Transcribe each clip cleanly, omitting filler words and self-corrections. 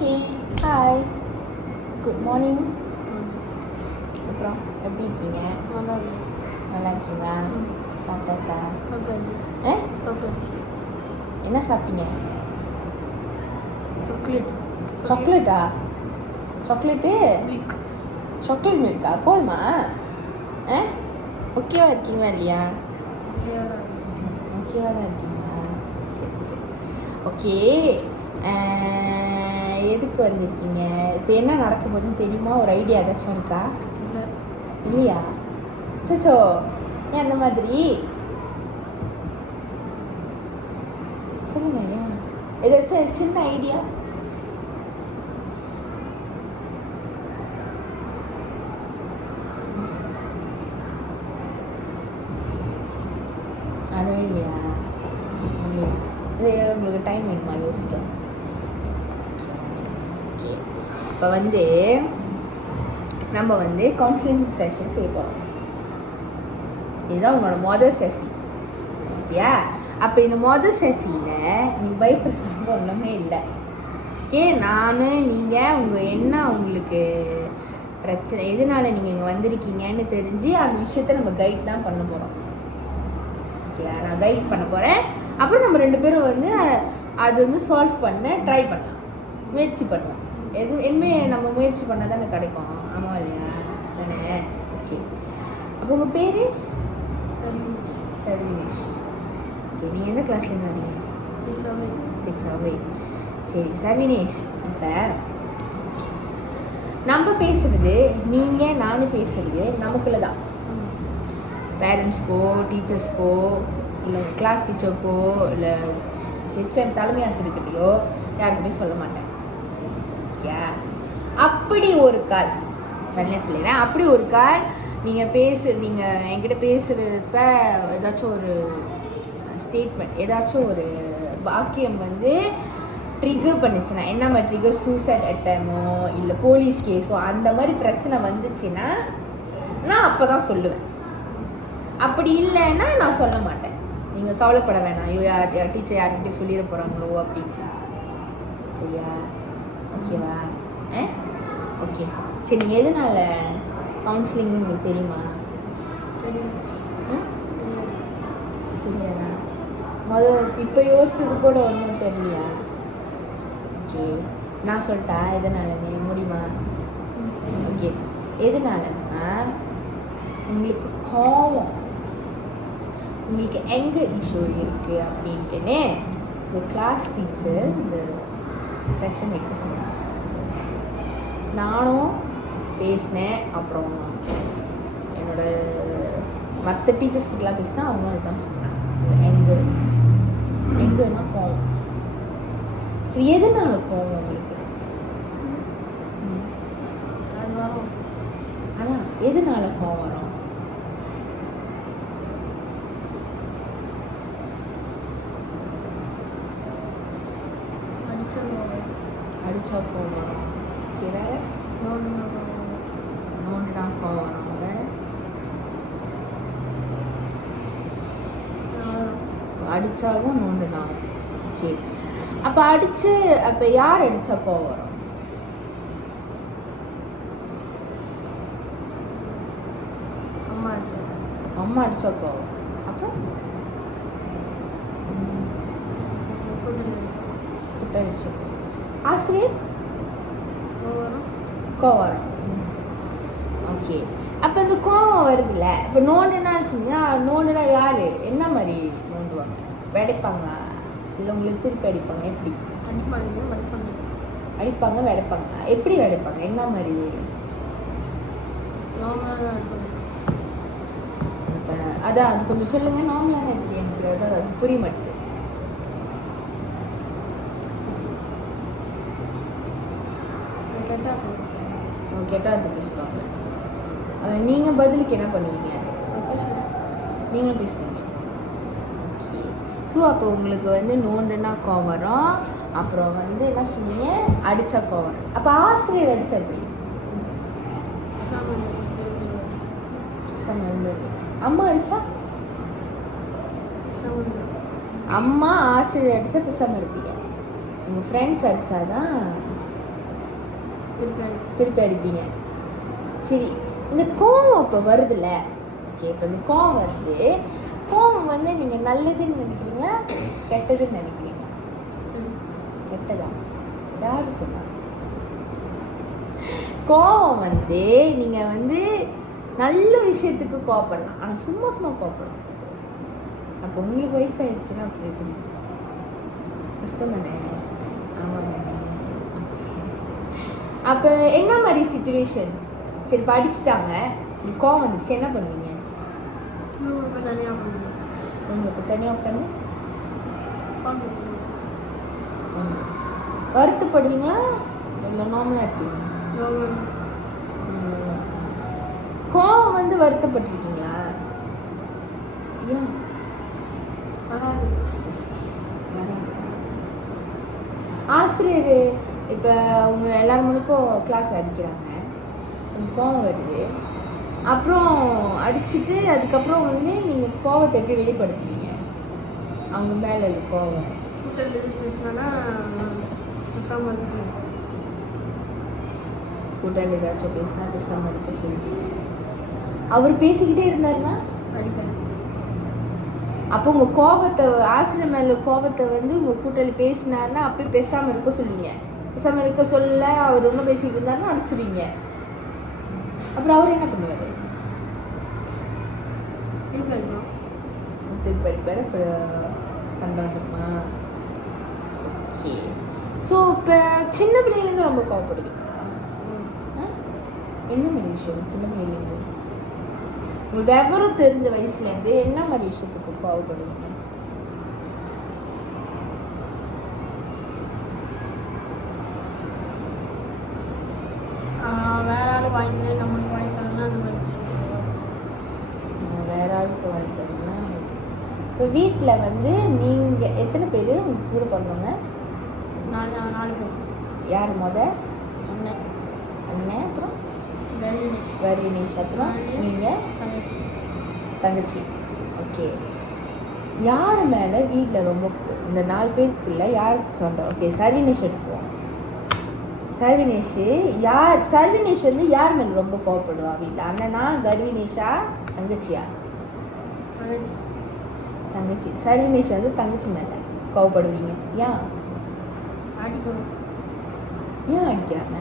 Okay, hi, good morning. அப்புறம் எப்படி இருக்கீங்க? நல்லா இருக்கீங்களா? சாப்பிட்டாச்சா? சாப்பிட்டாச்சு. என்ன சாப்பிட்டீங்க? Chocolate. Chocolate milk. Chocolate Milkha? போதுமா? ஓகேவா இருக்கீங்களா இல்லையா? ஓகேவா தான் இருக்கீங்களா? சரி சரி. ஓகே, எதுக்கு வந்திருக்கீங்க? இப்போ என்ன நடக்க போகுதுன்னு தெரியுமா? ஒரு ஐடியா ஏதாச்சும் இருக்கா? இல்லையா? சோ ஏன் அந்த மாதிரி சொல்லுங்க. ஏன் ஏதாச்சும் சின்ன ஐடியா? அதுவே இல்லையா? இல்லையா? இது உங்களுக்கு டைம் வேணுமா யோசிக்க? ஓகே, இப்போ வந்து நம்ம வந்து கவுன்சிலிங் செஷன் செய்ய போகிறோம். இதுதான் உங்களோட மொதல் செஷன். ஓகேயா? அப்போ இந்த மொதல் செஷனில் நீங்கள் பயப்படுறதுக்கு ஒன்றுமே இல்லை. ஓகே, நீங்கள் உங்களுக்கு பிரச்சனை எதனால நீங்கள் இங்கே வந்திருக்கீங்கன்னு தெரிஞ்சு அந்த விஷயத்த நம்ம கைட் தான் பண்ண போகிறோம். ஓகே, நான் கைட் பண்ண போகிறேன். அப்புறம் நம்ம 2 பேரும் வந்து அது வந்து சால்வ் பண்ண ட்ரை பண்ணலாம், முயற்சி பண்ணலாம். என்ன நம்ம முயற்சி பண்ணால் தானே கிடைக்கும். ஆமாம் இல்லையா? தானே? ஓகே, அப்போ உங்கள் பேர்? சர்வினேஷ். ஓகே, நீங்கள் எந்த கிளாஸ்லேருந்து வரீங்க? 6 சரி சர்வினேஷ், இப்போ நம்ம பேசுகிறது நானும் பேசுகிறது நமக்குள்ள தான். பேரண்ட்ஸ்க்கோ, டீச்சர்ஸ்க்கோ, இல்லை கிளாஸ் டீச்சருக்கோ, இல்லை ஹெச்எம் தலைமை ஆசிரியர்கிட்டையோ யாருக்கிட்டையும் சொல்ல மாட்டேன். ஓகே, அப்படி ஒரு கால் வெள்ளை சொல்லிடுறேன். அப்படி ஒரு கால் நீங்கள் என்கிட்ட பேசுகிறப்ப ஏதாச்சும் ஒரு ஸ்டேட்மெண்ட், ஏதாச்சும் ஒரு வாக்கியம் வந்து ட்ரிகர் பண்ணுச்சுன்னா, என்ன மாதிரி ட்ரிகர், சூசைட் அட்டமோ இல்லை போலீஸ் கேஸோ அந்த மாதிரி பிரச்சனை வந்துச்சுன்னா நான் அப்போ தான் சொல்லுவேன். அப்படி இல்லைன்னா நான் சொல்ல மாட்டேன். நீங்கள் கவலைப்பட வேணாம், ஐயோ டீச்சர் யார்கிட்டையும் சொல்லிட போகிறாங்களோ அப்படின்னு. சரியா? ஓகேவா? ஓகே, சரி. நீங்கள் எதனால கவுன்சிலிங் உங்களுக்கு தெரியுமா? தெரியாதா? இப்போ யோசிச்சது கூட ஒன்றும் தெரியலையா? ஓகே, நான் சொல்லிட்டா எதனால நீ முடியுமா? ஓகே, எதனாலன்னா உங்களுக்கு கோவம், உங்களுக்கு எங்கே இஷ்யூ இருக்குது அப்படின்ட்டுன்னு இந்த கிளாஸ் டீச்சர் இந்த செஷன் வைக்க சொன்னாங்க. நானும் பேசினேன். அப்புறம் என்னோட மற்ற டீச்சர்ஸ்கிட்டலாம் பேசினா அவங்களும் அதுதான் சொன்னாங்க. எங்கன்னா கோவம். சரி, எதனால கோவம் உங்களுக்கு? அதான் எதனால கோவம் வரும்? அடிச்சா கோவம் வரும். வேற நோண்டுனா கோவம் வரும். வேற அடித்தாலும் நோண்டுனா. ஓகே, அப்போ யார் அடித்தா கோவம் வரும்? அம்மா அடித்தா கோவம். அப்புறம் குட்டை அடிச்சா ஆசிரியர் கோவம் வரும். ஓகே, அப்போ இந்த கோவம் வருதுல்ல, இப்போ நோண்டுனா சொன்னீங்கன்னா நோண்டுனா யார் என்ன மாதிரி நோண்டுவாங்க? வெடைப்பாங்க இல்லை உங்களுக்கு திருப்பி அடிப்பாங்க? எப்படி அடிப்பாங்க? வெடைப்பாங்க? எப்படி வெடைப்பாங்க? என்ன மாதிரி? இப்போ அதான் அது கொஞ்சம் சொல்லுங்கள். நார்மலாக எப்படி? எனக்கு அதான் அது புரிய மாட்டேது. கேட்டால் அது பேசுவாங்க. நீங்கள் பதிலுக்கு என்ன பண்ணுவீங்க? நீங்கள் பேசுவீங்க. ஓகே, ஸோ அப்போ உங்களுக்கு வந்து நோண்டுனா கோவம் வரும். அப்புறம் வந்து என்ன சொன்னீங்க? அடித்தா கோவம் வரும். அப்போ ஆசிரியர் அடித்தா எப்படி? அம்மா அடித்தா? அம்மா ஆசிரியர் அடித்தா பேசாமல் இருப்பீங்க. உங்கள் ஃப்ரெண்ட்ஸ் அடித்தாதான் திருப்பி அடிப்பீங்க. சரி, இந்த கோவம் இப்போ வருதுல்ல, ஓகே, இப்போ இந்த கோவம் வருது. கோவம் வந்து நீங்கள் நல்லதுன்னு நினைக்கிறீங்களா கெட்டதுன்னு நினைக்கிறீங்களா? கெட்டதா? யாரு சொன்னா? கோவம் வந்து நீங்கள் வந்து நல்ல விஷயத்துக்கு கோவப்படலாம், ஆனால் சும்மா சும்மா கோவப்படலாம். அப்போ உங்களுக்கு வயசாகிடுச்சுன்னா அப்படி எப்படி? கஷ்டம் தானே? ஆமாம். அப்போ என்ன மாதிரி சுச்சுவேஷன்? சரி, படிச்சுட்டாங்க, நீ கோவம் வந்துடுச்சு, என்ன பண்ணுவீங்க? உங்களுக்கு தனியாக உட்காந்து வருத்தப்படுவீங்களா இல்லை நார்மலாக இருக்கீங்க? கோவம் வந்து வருத்தப்பட்டிருக்கீங்களா? ஏன் வராது? ஆசிரியர் இப்போ அவங்க எல்லாருக்கும் கிளாஸில் அடிக்கிறாங்க, கோவம் வருது, அப்புறம் அடிச்சுட்டு அதுக்கப்புறம் வந்து நீங்கள் கோவத்தை எப்படி வெளிப்படுத்துவீங்க? அவங்க மேலே இருக்க கோவம் கூட்டாளி ஏதாச்சும் பேசினா பேசாமல் இருக்க சொல்லி அவர் பேசிக்கிட்டே இருந்தாருன்னா அடிப்பேன். அப்போ உங்கள் கோவத்தை, ஆசிரியர் மேலே கோவத்தை வந்து உங்கள் கூட்டாளி பேசினாருன்னா அப்போயே பேசாமல் இருக்க சொல்லுவீங்க. பேசாமல் இருக்க சொல்ல அவர் ஒன்றும் பேசிக்கிட்டு இருந்தாருன்னா அடிச்சிடுவீங்க. அப்புறம் அவர் என்ன பண்ணுவார்? திருப்பி அடிப்பார். அப்புறம் சண்டை வந்துக்குமா? சரி. ஸோ இப்போ சின்ன பிள்ளைலேருந்து ரொம்ப கோவப்படுவீங்களா? என்ன மாதிரி விஷயம் சின்ன பிள்ளைலேருந்து? உங்களுக்கு விவரம் தெரிஞ்ச வயசுலேருந்து என்ன மாதிரி விஷயத்துக்கு கோவப்படுவீங்க? வேற ஆள் வாங்கி நம்மளுக்கு வாங்கி தரலாம், அந்த மாதிரி விஷயம். வேற ஆளுக்கு வாங்கி தரணும்னா இப்போ வீட்டில் வந்து நீங்கள் எத்தனை பேர் உங்களுக்கு கூட பண்ணுவாங்க? 4 பேர். யார் அண்ணன், அப்புறம் கர்வினேஷ், அப்புறம் நீங்கள் தங்கச்சி. ஓகே, யார் மேலே வீட்டில் ரொம்ப இந்த 4 பேருக்குள்ள யாருக்கு சொல்கிறோம்? ஓகே, சர்வினேஷ் எடுத்துவோம். சர்வினேஷ் வந்து யார் மேலே ரொம்ப கோவப்படுவா வீட்டில்? அண்ணனா, கர்வினேஷா, தங்கச்சியா? தங்கச்சி. சர்வினேஷ் வந்து தங்கச்சி மேலே கோவப்படுவீங்க. ஏன் அடிக்கணும்? ஏன் அடிக்கிறாங்க?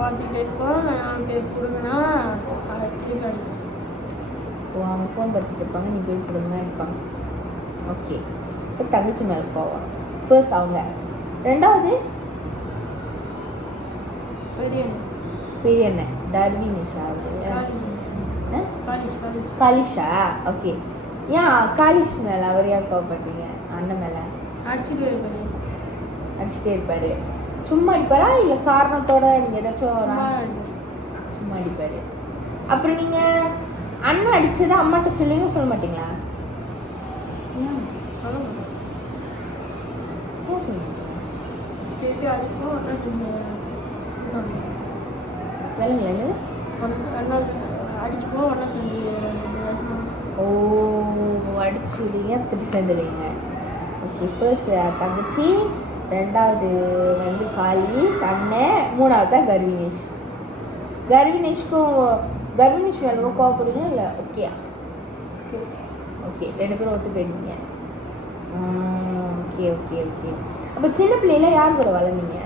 பார்த்துக்கிட்டே இருப்போம், நான் போய் கொடுங்கன்னா திருப்பி அடிப்போம். ஓ, அவங்க ஃபோன் பார்த்துட்டு இருப்பாங்க, நீ போய் கொடுங்கன்னா அடிப்பாங்க. ஓகே, இப்போ தங்கச்சி மேலே கோவம் ஃபர்ஸ்ட் அவங்க. ரெண்டாவது பெரிய அண்ணன் டர்வினேஷா, காலிஷா. ஓகே, ஏன் காலிஷ் மேலே அவர் ஏன் கோவப்படுறீங்க? அண்ணன் மேலே அடிச்சுட்டே இருப்பார். சும்மா அடிப்பாரா இல்லை காரணத்தோட நீங்கள் ஏதாச்சும்? சும்மா அடிப்பார். அப்புறம் நீங்கள் அண்ணன் அடிச்சதை அம்மாட்ட சொல்லியும் சொல்ல மாட்டீங்களா? ஏன் சொல்ல வேலைங்களா? அடிச்சுப்போம், ஒன்றா சொல்லி. ஓ, அடிச்சுடுவீங்க, திருப்பி சேர்ந்துடுவீங்க. ஓகே, ஃபர்ஸ்ட் தங்கச்சி, ரெண்டாவது வந்து காலிஷ் அண்ணன், மூணாவது தான் கர்வினேஷ். கர்வினேஷ் மேலே கோவப்படுங்க இல்லை? ஓகே, 2 பேரும் ஒத்து போயிருந்தீங்க. ஓகே. அப்போ சின்ன பிள்ளைல யார் கூட வளர்ந்தீங்க?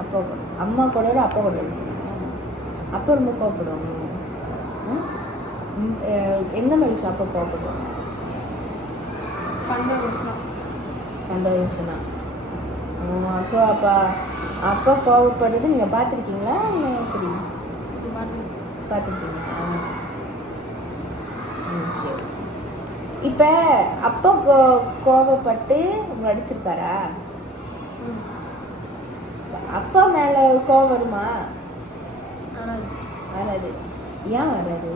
அப்பா கூட. அம்மா கூட அப்பா கூட இருந்தீங்க. அப்பா ரொம்ப கோவப்படுவாங்க. எந்த மாதிரி விஷயம் அப்பா கோவப்படுவாங்க? சண்டை விஷயம்னா. ஸோ அப்பா கோவப்படுறது நீங்கள் பார்த்துருக்கீங்களா இல்லை எப்படி? பார்த்துருக்கீங்களா? ஓகே. இப்போ அப்பா கோவப்பட்டு உங்களை அடிச்சிருக்காரா? அப்பா மேலே கோவம் வருமா? வராது. ஏன் வராது?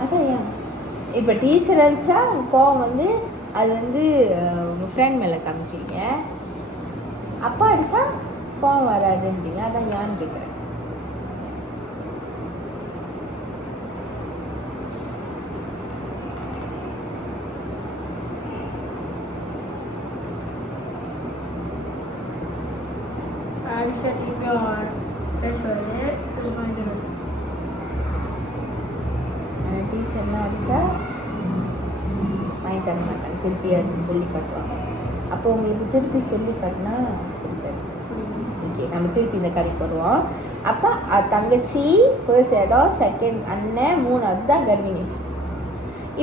அதான் ஏன்? இப்போ டீச்சர் அடித்தா கோவம் வந்து அது வந்து உங்கள் ஃப்ரெண்ட் மேலே காமிக்கிறீங்க. அப்பா அடித்தா கோவம் வராதுன்றீங்க. அதான் ஏன்னு கேட்குறேன். அடிச்சா திருப்பியும் பேசுவார் இது பண்ணிட்டு ஆனால் டீச்சர்லாம் அடித்தா வாங்கி தர மாட்டாங்க, திருப்பி அது சொல்லி காட்டுவாங்க. அப்போ உங்களுக்கு திருப்பி சொல்லி காட்டினா பிடிக்காது. ஓகே, நம்ம திருப்பி இந்த கதைக்கு வருவோம். அப்போ தங்கச்சி ஃபர்ஸ்ட் இடம், செகண்ட் அண்ணன், மூணாவது தான் கர்வினேஷ்.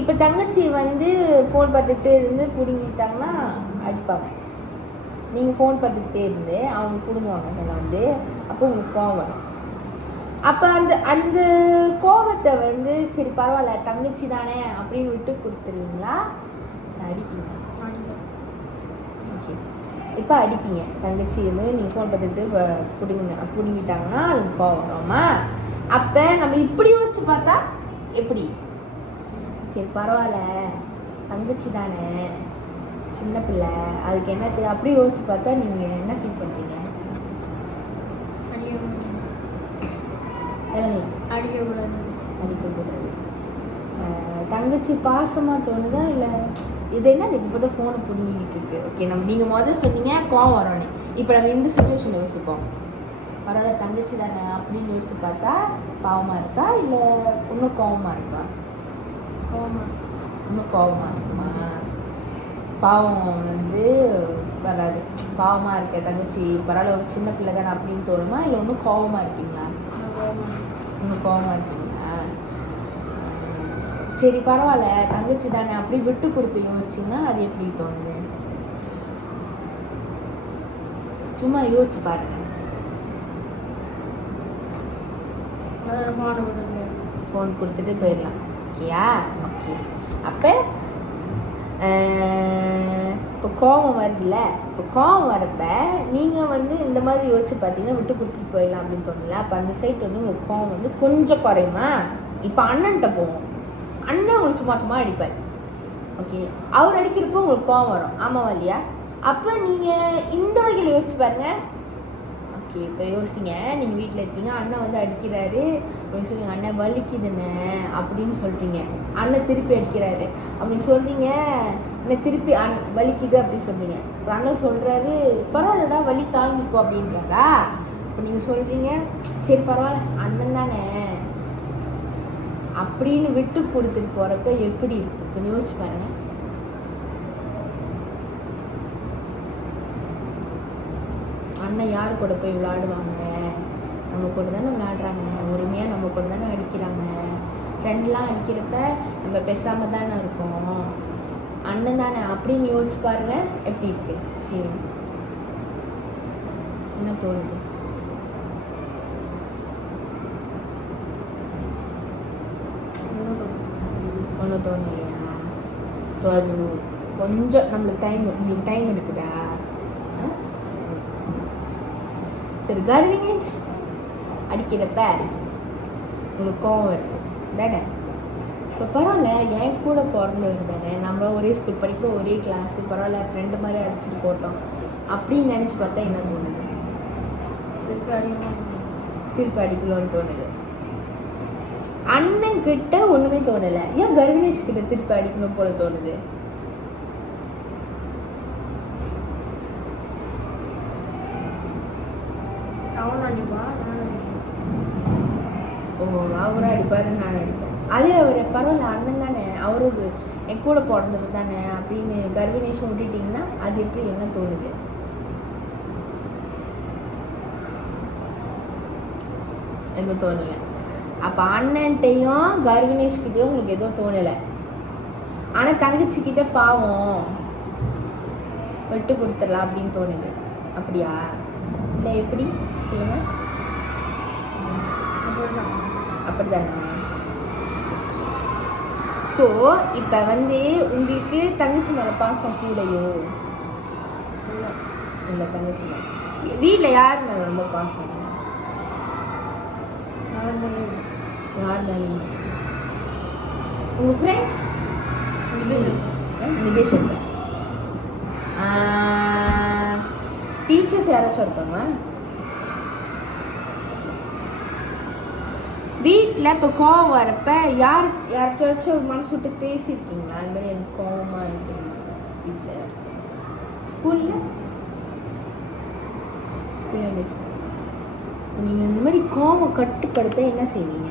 இப்போ தங்கச்சி வந்து ஃபோன் பார்த்துக்கிட்டே இருந்து பிடுங்கிட்டாங்கன்னா அடிப்பாங்க. நீங்கள் ஃபோன் பார்த்துக்கிட்டே இருந்து அவங்க பிடுங்குவாங்க அதெல்லாம் வந்து. அப்போ உங்களுக்கு கோவம் வரும். அப்போ அந்த அந்த கோபத்தை வந்து சரி பரவாயில்ல தங்கச்சி தானே அப்படின்னு விட்டு கொடுத்துருவீங்களா, அடிப்பீங்க? ஓகே, இப்போ அடிப்பீங்க. தங்கச்சி வந்து நீங்கள் ஃபோன் பார்த்துட்டு பிடுங்கிட்டாங்கன்னா அது கோவம் வருமா? அப்போ நம்ம இப்படி யோசிச்சு பார்த்தா எப்படி? சரி பரவாயில்ல தங்கச்சி தானே, சின்ன பிள்ளை, அதுக்கு என்ன தெரியும், அப்படி யோசிச்சு பார்த்தா நீங்கள் என்ன ஃபீல் பண்ணுறீங்க? அடிக்கக்கூடாது. அடிக்கக்கூடாது. தங்கச்சி பாசமாக தோணுதா இல்லை இது என்ன இப்போ தான் ஃபோனை பிடிங்கிட்டு இருக்கு? ஓகே, நீங்கள் முதல்ல சொன்னீங்க கோவம் வரோன்னு. இப்போ நம்ம இந்த சுச்சுவேஷன் யோசிப்போம். பரவாயில்ல தங்கச்சி தானே அப்படின்னு யோசிச்சு பார்த்தா பாவமாக இருக்கா இல்லை இன்னும் கோவமாக இருக்கா? இன்னும் கோவமாக இருக்குமா? பாவம் வந்து வராது. பாவமாக இருக்க தங்கச்சி பரவாயில்ல சின்ன பிள்ளை தானே அப்படின்னு தோணுமா இல்லை இன்னும் கோவமாக இருப்பீங்களா? இன்னும் கோவமாக இருப்பீங்களா? சரி பரவாயில்ல தங்கச்சி தானே அப்படி விட்டு கொடுத்து யோசிச்சிங்கன்னா அது எப்படி தோணுது? சும்மா யோசிச்சு பாருங்க. ஃபோன் கொடுத்துட்டு போயிடலாம். ஓகேயா? ஓகே, அப்போ இப்போ கோவம் வருதுல்ல, இப்போ கோவம் வரப்ப நீங்கள் வந்து இந்த மாதிரி யோசிச்சு பார்த்தீங்கன்னா விட்டு கொடுத்துட்டு போயிடலாம் அப்படின்னு தோணல. அப்போ அந்த சைட் வந்து உங்கள் கோவம் வந்து கொஞ்சம் குறையுமா? இப்போ அண்ணன்கிட்ட போவோம். அண்ணன் உங்களுக்கு சும்மா சும்மா அடிப்பார். ஓகே, அவர் அடிக்கிறப்போ உங்களுக்கு கோவம் வரும், ஆமாவா இல்லையா? அப்போ நீங்கள் இந்த வகையில் யோசிச்சு பாருங்க. ஓகே, இப்போ யோசிங்க, நீங்கள் வீட்டில் இருக்கீங்க, அண்ணன் வந்து அடிக்கிறாரு, சொல்லுங்க அண்ணன் வலிக்குதுண்ணே அப்படின்னு சொல்கிறீங்க. அண்ணன் திருப்பி அடிக்கிறாரு அப்படின்னு சொல்கிறீங்க, அண்ணன் திருப்பி வலிக்குது அப்படின்னு சொல்கிறீங்க. இப்போ அண்ணன் சொல்கிறாரு பரவாயில்லடா வலி தாங்கிக்கோ அப்படின்றாரா? இப்போ நீங்கள் சொல்கிறீங்க சரி பரவாயில்ல அண்ணன் தானே அப்படின்னு விட்டு கொடுத்துட்டு போகிறப்ப எப்படி இருக்கு? கொஞ்சம் யோசிச்சு பாருங்க. அண்ணன் யார் கூட போய் விளையாடுவாங்க? நம்ம கூட தானே விளையாடுறாங்க, உரிமையாக நம்ம கூட தானே அடிக்கிறாங்க. ஃப்ரெண்ட்லாம் அடிக்கிறப்ப நம்ம பேசாமல் தானே இருக்கோம். அண்ணன் தானே அப்படின்னு யோசிச்சு பாருங்க எப்படி இருக்கு ஃபீலிங்? என்ன தோணுது? ஒன்றும் தோணலையா? ஸோ அது கொஞ்சம் நம்மளுக்கு உங்களுக்கு டைம் எடுக்குதா? சரி, கர்வினேஷ் அடிக்கிறப்ப உங்களுக்கு கோவம் வருது தானே? இப்போ பரவாயில்ல என் கூட பிறந்தவர் தானே, நம்மளும் ஒரே ஸ்கூல் படிக்கிற ஒரே கிளாஸ், பரவாயில்ல ஃப்ரெண்டு மாதிரி அடிச்சுட்டு போட்டோம் அப்படின்னு நினச்சி பார்த்தா என்ன தோணுது? திருப்பி அடிக்கணும்னு தோணுது. அண்ணன் கிட்ட ஒன்றுமே தோணலை, ஏன் கர்வினேஷ் கிட்ட திருப்பி அடிக்கணும் போல தோணுது? ஓ, அவரும் அடிப்பாரு நான் அடிப்பேன். அதே அவர் பரவாயில்ல அண்ணன் தானே, அவருக்கு என் கூட பிறந்தவர் தானே அப்படின்னு கர்வினேஷன் விட்டுட்டிங்கன்னா அது எப்படி என்ன தோணுது? எதுவும் தோணலை. அப்போ அண்ணன்ட்டையும் கர்வினேஷ்கிட்டையும் உங்களுக்கு எதுவும் தோணலை. ஆனால் தங்கச்சிக்கிட்ட பாவம் விட்டு கொடுத்துடலாம் அப்படின்னு தோணுது. அப்படியா இல்லை எப்படி சொல்லுங்க? அப்படிதானே? ஸோ இப்போ வந்து உங்களுக்கு தங்கச்சி மேலே பாசம் கூடையோ? இல்லை, தங்கச்சி மேலே. வீட்டில் யார் மேலே ரொம்ப பாசம்? யார் மேலே? உங்கள் ஃப்ரெண்ட் நிதேஷன். டீச்சர்ஸ் யாராச்சும் இருப்பாங்க வீட்டில்? இப்போ கோவம் வரப்ப யார்கிட்டயாச்சும் மனசு விட்டு பேசியிருக்கீங்களா? அந்த மாதிரி எனக்கு கோவமாக இருக்கு வீட்டில்? ஸ்கூலில் பேசுகிறேன். நீங்கள் இந்த மாதிரி கோவம் கட்டுப்படுத்த என்ன செய்வீங்க?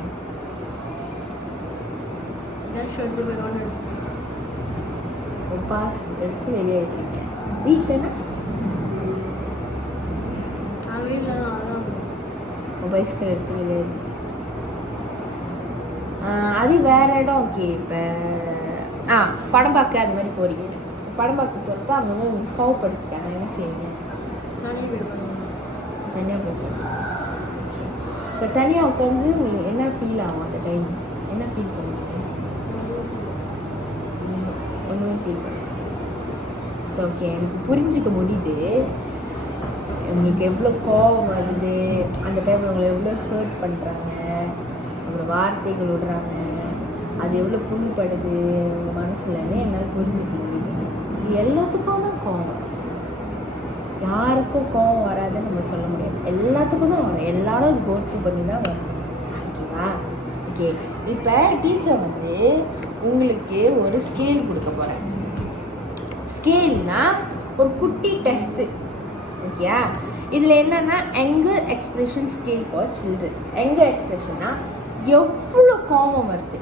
ஒரு பாஸ் எடுத்து வெளியே வைப்பீங்க. வீட்டில்னா பைஸ்கல் எடுத்து வெளியே அது வேற இடம். ஓகே, இப்போ படம் பார்க்க அது மாதிரி போறீங்க. படம் பார்க்க போகிறப்ப அவங்க வந்து உங்களுக்கு கோவப்படுத்திட்டாங்க, என்ன செய்வீங்க? தனியாக போய்க்கலாம். இப்போ தனியாக உட்காந்து உங்களுக்கு என்ன ஃபீல் ஆகும்? அந்த டைம் என்ன ஃபீல் பண்ணுவீங்க? ஒன்றுமே ஃபீல் பண்ணுவீங்க. ஸோ ஓகே, எனக்கு புரிஞ்சிக்க முடியுது உங்களுக்கு எவ்வளோ கோவம் வருது, அந்த டைமில் உங்களை எவ்வளோ ஹர்ட் பண்ணுறாங்க, அப்புறம் வார்த்தைகள் விடுறாங்க, அது எவ்வளோ புண்படுது உங்கள் மனசுலன்னு என்னால் புரிஞ்சுக்க முடியுது. இது எல்லாத்துக்கும் தான் கோவம். யாருக்கும் கோவம் வராதுன்னு நம்ம சொல்ல முடியாது. எல்லாத்துக்கும் தான் வரும். எல்லாரும் அது கோட்ரு பண்ணி தான் வரும். ஓகேவா? ஓகே, இப்போ டீச்சர் வந்து உங்களுக்கு ஒரு ஸ்கேல் கொடுக்க போகிறேன். ஸ்கேல்னா ஒரு குட்டி டெஸ்ட்டு. ஓகேயா? இதில் என்னென்னா எங்கர் எக்ஸ்பிரஷன் ஸ்கேல் ஃபார் சில்ட்ரன். எங்கர் எக்ஸ்பிரஷன்னா எவ்வளோ கோபம் வருது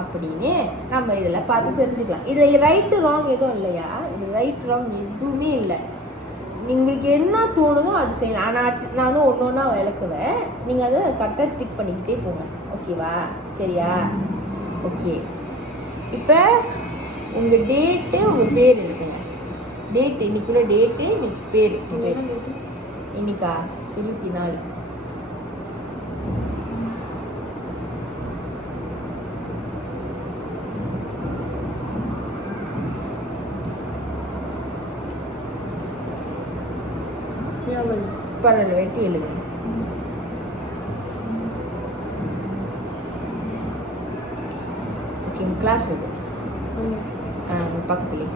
அப்படின்னு நம்ம இதில் பார்த்து தெரிஞ்சுக்கலாம். இதில் ரைட்டு ராங் எதுவும் இல்லையா? இது ரைட் ராங் எதுவுமே இல்லை. உங்களுக்கு என்ன தோணுதோ அது செய்யலாம். ஆனால் நான் வந்து ஒன்று ஒன்றா விளக்குவேன், நீங்கள் அதை கரெக்டாக டிக் பண்ணிக்கிட்டே போங்க. ஓகேவா? சரியா? ஓகே, இப்போ உங்கள் டேட்டு உங்கள் பேர் இருக்குங்க. டேட்டு இன்னைக்குள்ள டேட்டு, இன்னைக்கு பேர் இன்னைக்கா 24. பரவாயில்ல, வெட்டி எழுதுங்க. ஓகே, கிளாஸ் எது? பக்கத்துலேயே.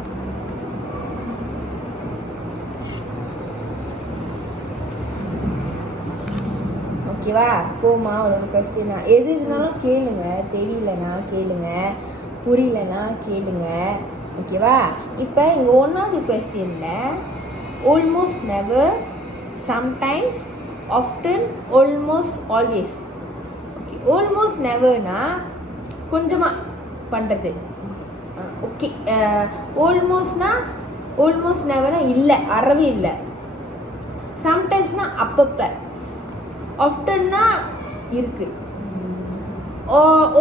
ஓகேவா? போமா, ஒரு கொஸ்டினா எது இருந்தாலும் கேளுங்க. தெரியலனா கேளுங்க, புரியலனா கேளுங்க. ஓகேவா? இப்போ இங்கே 1வது கொஸ்டினில் almost never, sometimes, often, almost, always. Okay, almost நெவர்னா கொஞ்சமாக பண்ணுறது. ஓகே, ஆல்மோஸ்ட் நெவர்னா இல்லை, அறவே இல்லை. சம்டைம்ஸ்னால் அப்பப்போ. ஆஃப்டன்னா இருக்கு.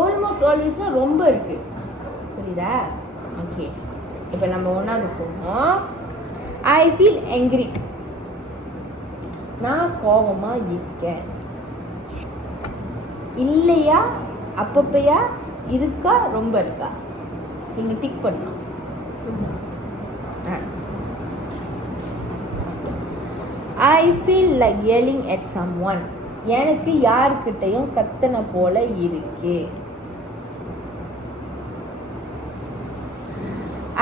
ஆல்மோஸ்ட் ஆல்வேஸ்னால் ரொம்ப இருக்கு. புரியுதா? ஓகே, இப்போ நம்ம 1வது போனோம். I feel angry. நான் கோபமாக இருக்கேன். இல்லையா, அப்பப்பையா, இருக்கா, ரொம்ப இருக்கா? நீங்கள் டிக் பண்ணணும். ஐ feel like yelling at someone. எனக்கு யாருக்கிட்டையும் கத்தனை போல இருக்கு.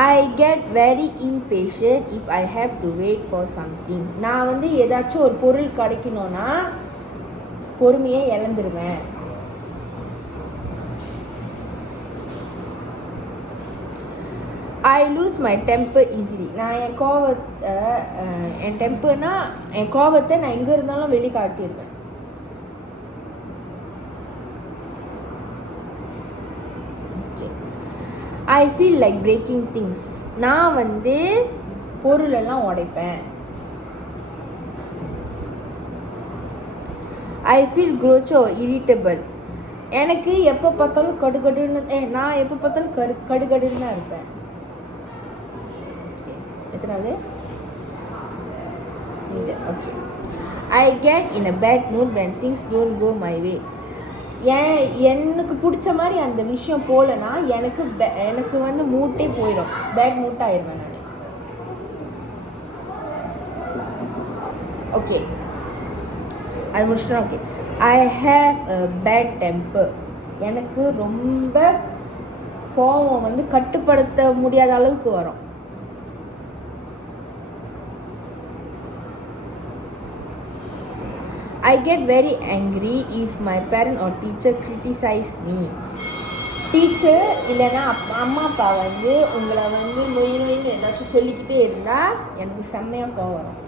I get very impatient if I have to wait for something. நான் வந்து ஏதாச்சும் ஒரு பொருள் கிடைக்கணும்னா பொறுமையை இழந்துருவேன். I lose my temper easily. நான் என் டெம்பர்னா என் கோவத்தை நான் எங்கே இருந்தாலும் வெளிக்காட்டிடுவேன். I feel like breaking things. நான் வந்து பொருளெல்லாம் உடைப்பேன். I feel க்ரோச்சோ irritable. எனக்கு எப்போ பார்த்தாலும் கடுகடுன்னு நான் எப்போ பார்த்தாலும் கடுகடுன்னு தான் இருப்பேன். எத்தனாவது? இது. Okay, I get in a bad mood when things don't go my way. எனக்கு பிடிச்ச மாதிரி அந்த விஷயம் போகலன்னா எனக்கு வந்து மூட்டே போயிடும், பேட் மூட் ஆயிடுவேன் நான். ஓகே, அது முடிச்சிட்டோம். Okay, I have a bad temper. எனக்கு ரொம்ப கோபம் வந்து கட்டுப்படுத்த முடியாத அளவுக்கு வரும். I get very angry if my parent or teacher criticize me. Teacher இல்லைன்னா அம்மா அப்பா வந்து உங்களை வந்து நொயின்னு ஏதாச்சும் சொல்லிக்கிட்டே இருந்தால் எனக்கு செம்மையாக கோவம் வரும்.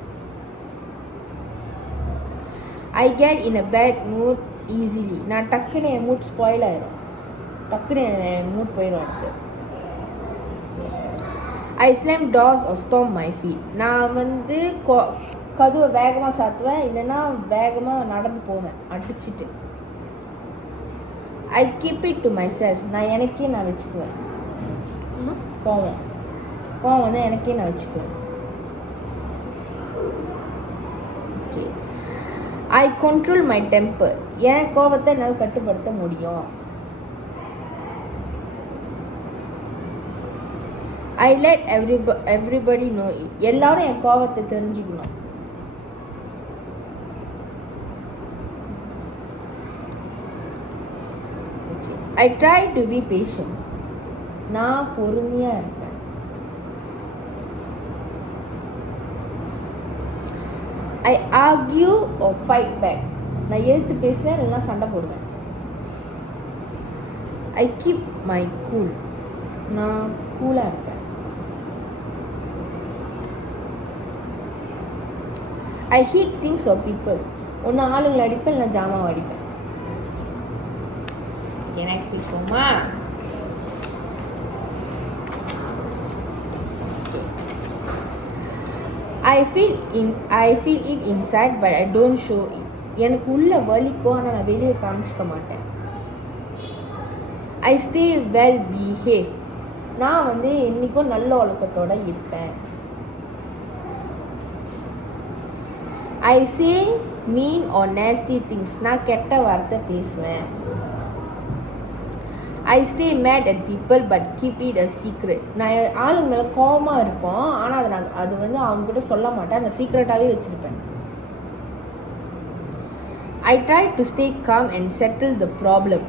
I get in a bad mood easily. நான் டக்குன்னு என் மூட் ஸ்பாயில் ஆயிரும். டக்குன்னு என் மூட் போயிடும் எனக்கு. I slam doors or stomp my feet. நான் வந்து கதவை வேகமாக சாத்துவேன், இல்லைன்னா வேகமாக நடந்து போவேன் அடிச்சுட்டு. I keep it to myself. நான் எனக்கே நான் வச்சுக்குவேன். கோவம் வந்து எனக்கே நான் வச்சுக்குவேன். Okay. I control my temper. என் கோவத்தை என்னால் கட்டுப்படுத்த முடியும். I let everybody know it. எல்லாரும் என் கோவத்தை தெரிஞ்சுக்கணும். Okay. I try to be patient. நான் பொறுமையாக இருப்பேன். I argue or fight back. நான் எதிர்த்து பேசுவேன், இல்லைன்னா சண்டை போடுவேன். I keep my cool. நான் கூலாக இருப்பேன். I hate things or people. ஒன்று ஆளுங்களை அடிப்பேன், இல்லை ஜாமாவை அடிப்பேன். ஓகே, நெக்ஸ்ட் வீக் போமா. I feel it inside but I don't show it. எனக்கு உள்ள வலிக்கும், ஆனால் நான் வெளியே காமிச்சிக்க மாட்டேன். I stay well behaved. நான் வந்து என்றைக்கும் நல்ல ஒழுக்கத்தோடு இருப்பேன். I say mean or nasty things. நான் கெட்ட வார்த்தை பேசுவேன். I stay mad at people but keep it a secret. நான் ஆளுங்க மேலே கோவமாக இருப்போம், ஆனால் அது வந்து அவங்ககிட்ட சொல்ல மாட்டேன், நான் சீக்ரெட்டாகவே வச்சுருப்பேன். I try to stay calm and settle the problem.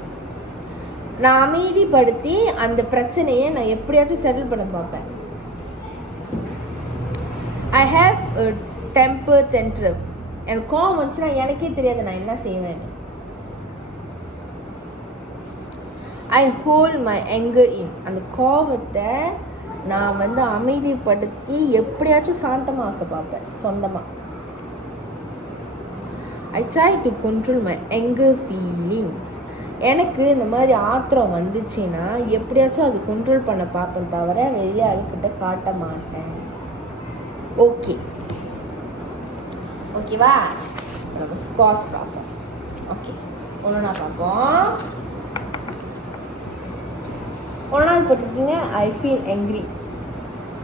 நான் அமைதிப்படுத்தி அந்த பிரச்சனையை நான் எப்படியாச்சும் செட்டில் பண்ண பார்ப்பேன். I have a temper tantrum. எனக்கு கோவம் வந்துச்சுன்னா எனக்கே தெரியாது நான் என்ன செய்வேன். I hold my anger in. அந்த கோவத்தை நான் வந்து அமைதிப்படுத்தி எப்படியாச்சும் சாந்தமாக்க பார்ப்பேன் சொந்தமாக. I try to control my anger feelings. எனக்கு இந்த மாதிரி ஆத்திரம் வந்துச்சுன்னா எப்படியாச்சும் அது கண்ட்ரோல் பண்ண பார்ப்பேன், தவிர வெளியே ஆளுக்கிட்ட காட்ட மாட்டேன். ஓகேவா? நம்ம ஸ்கார்ஸ் பார்ப்போம். ஓகே, ஒன்றா பார்ப்போம். ஒன்றாவது போட்டிருக்கீங்க ஐ ஃபீல் angry.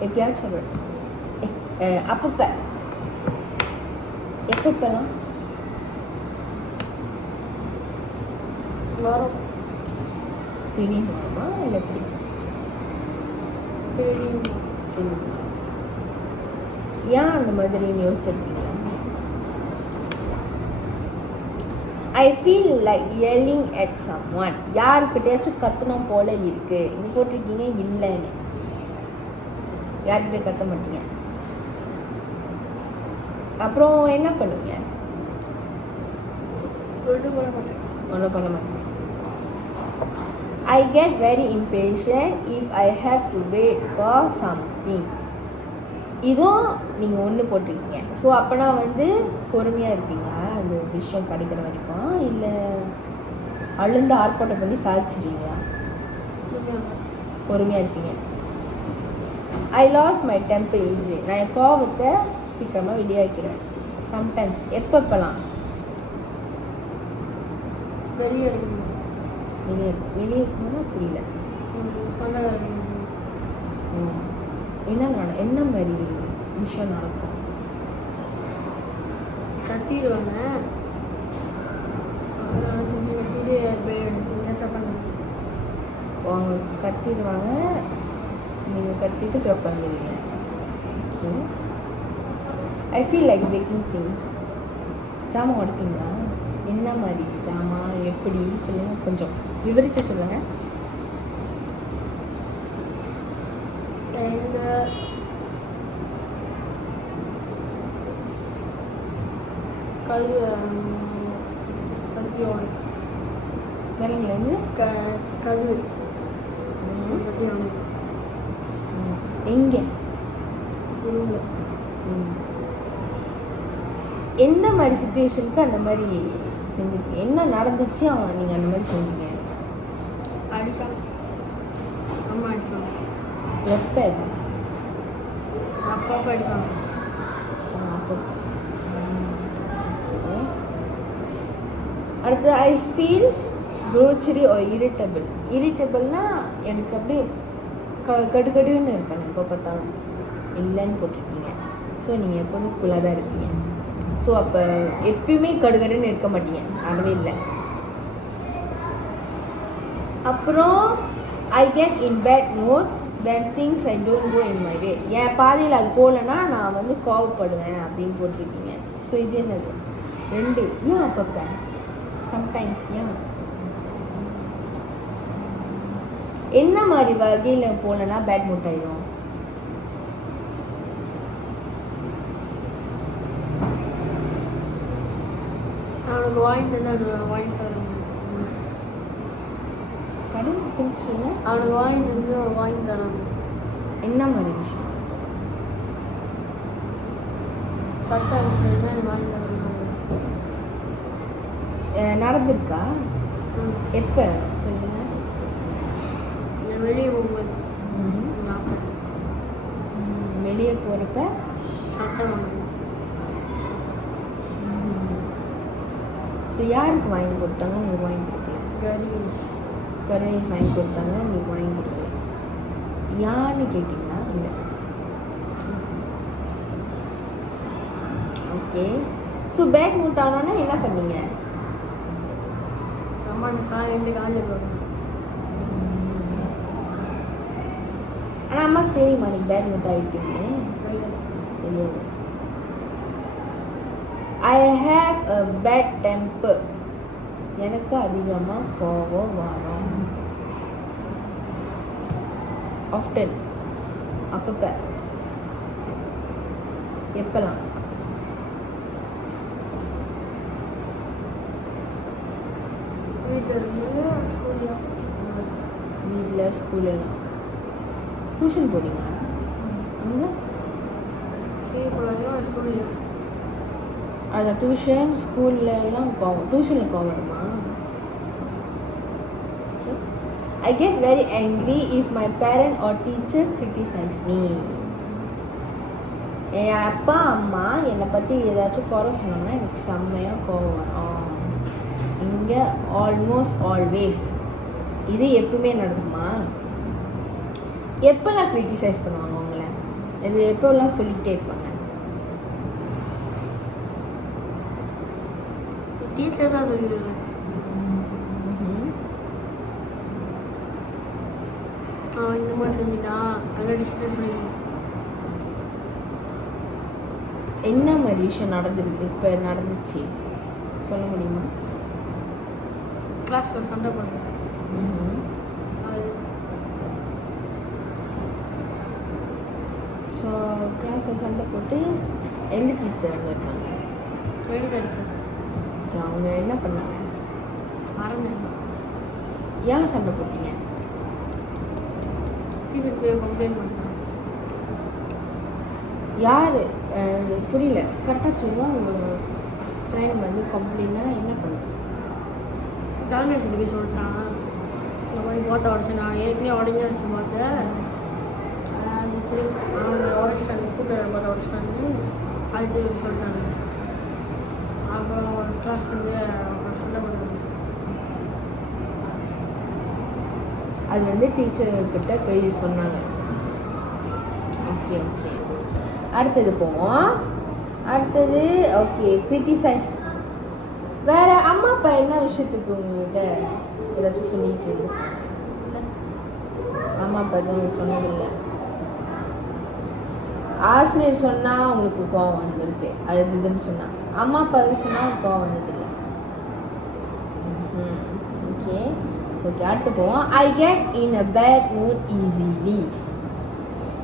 எப்பயாச்சும் சொல்கிறேன் எப்பப்பெல்லாம் வரும். திடீர்னு வருமா இல்லை எப்படி? ஏன் அந்த மாதிரி யோசிச்சிருக்கீங்க? I feel like yelling at someone. யாருக்கிட்டையாச்சும் கத்தணும் போல இருக்கு. இது போட்டிருக்கீங்க இல்லைன்னு. யார்கிட்ட கத்த மாட்டீங்க. அப்புறம் என்ன பண்ணுவீங்க? ஒன்றும் பண்ண மாட்டேன். I get very impatient if I have to wait for something. இதுவும் நீங்கள் ஒன்று போட்டிருக்கீங்க. ஸோ அப்போனா வந்து பொறுமையாக இருப்பீங்களா அந்த விஷயம் கிடைக்கிற வரைக்கும், இல்லை அழுந்து ஆர்ப்பாட்டம் பண்ணி சாதிச்சிருவீங்களா? பொறுமையாக இருப்பீங்க. I lost my temper easily. நான் என் கோபத்தை சீக்கிரமாக வெளியாக்கிறேன். சம்டைம்ஸ். எப்பப்பெல்லாம்? வெளியே இருக்கும்போது புரியல. என்ன மாதிரி விஷயம் நடக்கும்? கத்திடுவாங்க. அவங்க கத்திடுவாங்க, நீங்கள் கத்திட்டு போய் உட்காந்துருவீங்க. Okay. I feel like packing things. ஜாமான் உடைப்பீங்களா? என்ன மாதிரி ஜாமான், எப்படி சொல்லுங்கள், கொஞ்சம் விவரித்து சொல்லுங்கள். விலங்குலேருந்து எங்கே? எந்த மாதிரி சுச்சுவேஷனுக்கு அந்த மாதிரி செஞ்சுருக்கீங்க? என்ன நடந்துச்சு நீங்கள் அந்த மாதிரி செஞ்சீங்க? அடிச்சான், அம்மா அடிச்சான். எப்போ? அப்பா அடிப்பாங்க. அப்போ அடுத்து ஐ ஃபீல் க்ரோச்சரி ஆர் இரிட்டபிள்னா எனக்கு அப்படியே கடுகடுன்னு இருப்பேன் எப்போ பார்த்தாலும். இல்லைன்னு போட்டிருக்கீங்க. ஸோ நீங்கள் எப்போதும் கூலாக தான் இருப்பீங்க. ஸோ அப்போ எப்பயுமே கடுகடுன்னு இருக்க மாட்டீங்க, அதுவே இல்லை. அப்புறம் I get in bad mood when things I don't go in my way. என் பாதையில் அது போகலன்னா நான் வந்து கோவப்படுவேன் அப்படின்னு போட்டிருக்கீங்க. ஸோ இது என்னது? 2. ஏன் அப்பப்போ சம்டைம்ஸ் ஏன் என்ன மாதிரி வகையில் போகலன்னா பேட் மூட் ஆயிடும்? அவனுக்கு வாங்கிட்டு வாங்கி தரேன். கடன் பிடிச்சுன்னா அவனுக்கு வாங்கிட்டு வாங்கி தராங்க. என்ன மாதிரி விஷயம்? சட்டை எனக்கு வாங்கி தராங்க. நடந்திருக்கா? எப்போ சொல்லுங்க. வெளியே போகும்போது வெளியே போகிறப்ப சட்டை வாங்க. ஸோ யாருக்கு வாங்கி கொடுத்தாங்க? உங்களுக்கு வாங்கி கொடுக்கல. கருணேஷ் வாங்கி கொடுத்தாங்க, உங்களுக்கு வாங்கி கொடுக்கல. யான்னு கேட்டிங்களா? இல்லை. ஓகே. ஸோ பேக் மூட் ஆனோன்னா என்ன பண்ணீங்க? அம்மா சாய் எப்படி காலேஜ் போகணும். ஆனால் அம்மாவுக்கு தெரியுமா நீங்கள் பேக் மூட் ஆகிட்டீங்க? தெரியாது. I have a bad temper. எனக்கு அதிகமாக கோபம் வரும். ஆஃப்டன் அப்பப்போ எப்போல்லாம்? வீட்டில் ஸ்கூலெல்லாம். டியூஷன் போகிறீங்களா? அங்கே ஸ்கூலில் அது டியூஷன் ஸ்கூல்லலாம் கோவம். டியூஷனில் கோவம் வருமா? I get very angry if my parent or teacher criticize me. என் அப்பா அம்மா என்னை பற்றி ஏதாச்சும் குறை சொன்னாங்கன்னா எனக்கு செம்மையாக கோவம் வரும். இங்கே ஆல்மோஸ்ட் ஆல்வேஸ். இது எப்பவுமே நடக்குமா? எப்போல்லாம் கிரிட்டிசைஸ் பண்ணுவாங்க உங்களை? இது எப்போல்லாம் சொல்லிக்கிட்டே இருப்பாங்க? டீச்சர் தான் சொல்லிடுவேன். இந்த மாதிரி செஞ்சுட்டா நல்லா டிஸ்கஸ் பண்ணிடுவோம். என்ன மாதிரி விஷயம் நடந்துருக்கு? இப்போ நடந்துச்சு சொல்ல முடியுமா? கிளாஸில் சண்டை போடுறேன். ஸோ கிளாஸில் சண்டை போட்டு எந்த டீச்சர் அங்கே இருக்காங்க? வெளியே சார். அவங்க என்ன பண்ணாங்க? மறந்தேன். ஏன் சண்டை போட்டீங்க? டீச்சர் போய் கம்ப்ளைண்ட் பண்ணேன். யார்? புரியல, கரெக்டாக சொல்லுங்கள். உங்கள் ஃப்ரெண்ட் வந்து கம்ப்ளைண்ட்னா என்ன பண்ணுங்க? தலைமை சொல்லி போய் சொல்லிட்டான். இந்த மாதிரி போத்த உடச்சு நான் ஏற்கனவே உடஞ்சாச்சு பார்த்தேன். அது திரும்பி அவங்க உடச்சிட்டாங்க, கூட்டம் பார்த்த உடச்சிட்டாங்க. அது திரும்பி சொல்லிட்டாங்க. அப்புறம் ஒரு கிளாஸ் வந்து சண்டை பண்ணுவாங்க. அது வந்து டீச்சர்கிட்ட போய் சொன்னாங்க. ஓகே ஓகே, அடுத்தது போவோம். அடுத்தது ஓகே, கிரிட்டிசைஸ். வேறு அம்மா அப்பா என்ன விஷயத்துக்கு உங்கள்கிட்ட ஏதாச்சும் சொல்லிட்டு இருக்கு? அம்மா அப்பா எதுவும் சொன்னதில்லை. ஆசிரியர் சொன்னால் உங்களுக்கு கோவம் வந்திருக்கு, அது இதுன்னு சொன்னால். அம்மா அப்பா எது சொன்னால் கோவம் வந்ததில்லை. ஓகே ஓகே, அடுத்து போவோம். I get in a bad mood easily.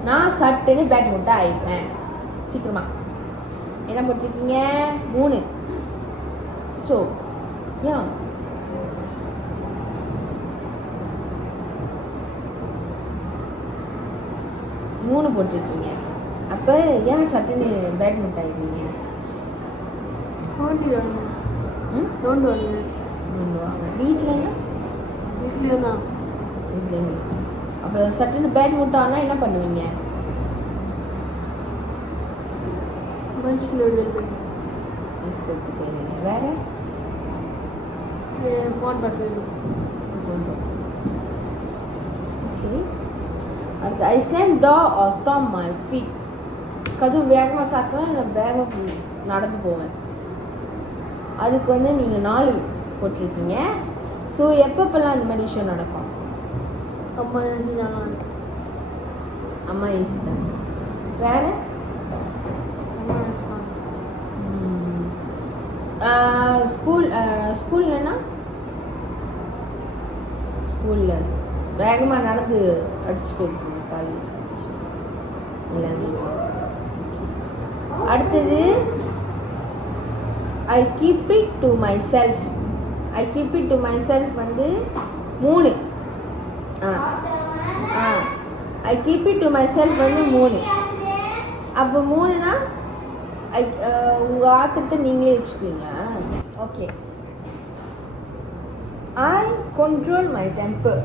நான் சட்டுன்னு பேட் மூட்டாக ஆயிடுவேன் சீக்கிரமா. என்ன போட்டிருக்கீங்க? 3. சோ ஏன் 3 போட்டிருக்கீங்க? அப்போ ஏன் சட்டுன்னு பேட் மூட் ஆயிடுவீங்க? நோண்டி வாங்க ம் நோண்டு வாங்க வாங்க வீட்டில் வீட்லேயும் தான் வீட்டில் அப்போ சட்டுன்னு பேட் முட்டானா என்ன பண்ணுவீங்க? பைஸ்கிள் எடுத்துகிட்டு போய் ஸ்கூலுக்கு போயிருவீங்க. வேறு ஃபோன் பார்த்து ஓகே. அடுத்து I slam door or stamp my feet. கதவு வேகமாக சாத்துவேன் இல்லை வேகமாக நடந்து போவேன். அதுக்கு வந்து நீங்கள் 4 போட்டிருக்கீங்க. ஸோ எப்பப்பெல்லாம் இந்த மாதிரி விஷயம் நடக்கும்? அம்மா எழுதினாங்க அம்மா ஏசிட்டாங்க. வேறு அம்மா எழுதினாங்க ஸ்கூல்லனா ஸ்கூலில் வேகமாக நடந்து அடிச்சுட்டு இருக்கீங்க கால் இல்லை. அடுத்தது I keep it to myself. I keep it to myself வந்து 3. I keep it to myself வந்து 3. அப்போ 3னா உங்கள் ஆத்திரத்தை நீங்களே வச்சுக்குவீங்களா? Okay. I control my temper.